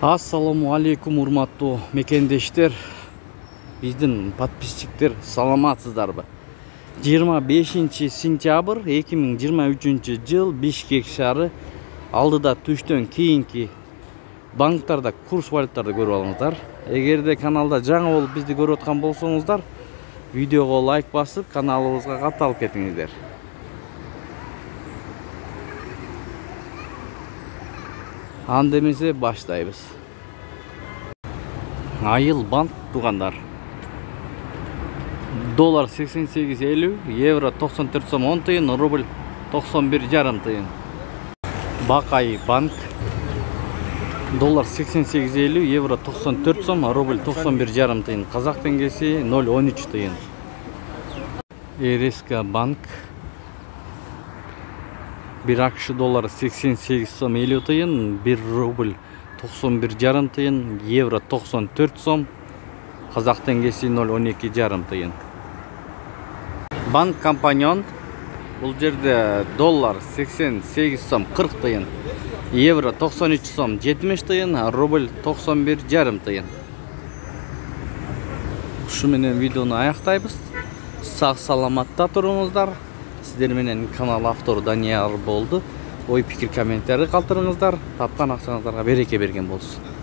Ассаламу алейкум, урматтуу мекендештер, биздин подписчиктер, саламатсыздарбы? 25 сентябрь 2023 жыл Бишкек шаары алдыда түштөн кийинки банктарда курс валюталарды көрүп алыңыздар. Эгерде каналда жаңы болуп бизди көрүп аткан болсоңуздар, видеого лайк басып, каналыбызга катталып кетиңиздер. Анда эмесе баштайбыз. Айыл банк тугандар. Доллар 88.50, евро 94 сом 10 тыйын, рубль 91,5 тыйын. Бакай банк. Доллар 88.50, евро 94 сом, рубль 91,5 тыйын. Казак теңгеси 0,13 тыйын. РСК банк. 1 акш доллары 88 сом 50 тыйын, 1 рубль 91,5 тыйын, евро 94 сом, казак теңгеси 0,12,5 тыйын. Банк компаньон, бул жерде доллар 88 сом 40 тыйын, евро 93 сом 70 тыйын, рубль 91,5 тыйын. Ушу менен видеону аяктайбыз. Сак саламатта туруңуздар. Сиздер менен канал автору Данияр болду. Ой пикир комментарий калтырыңыздар. Тапкан акчаңыздарга береке берген болсун.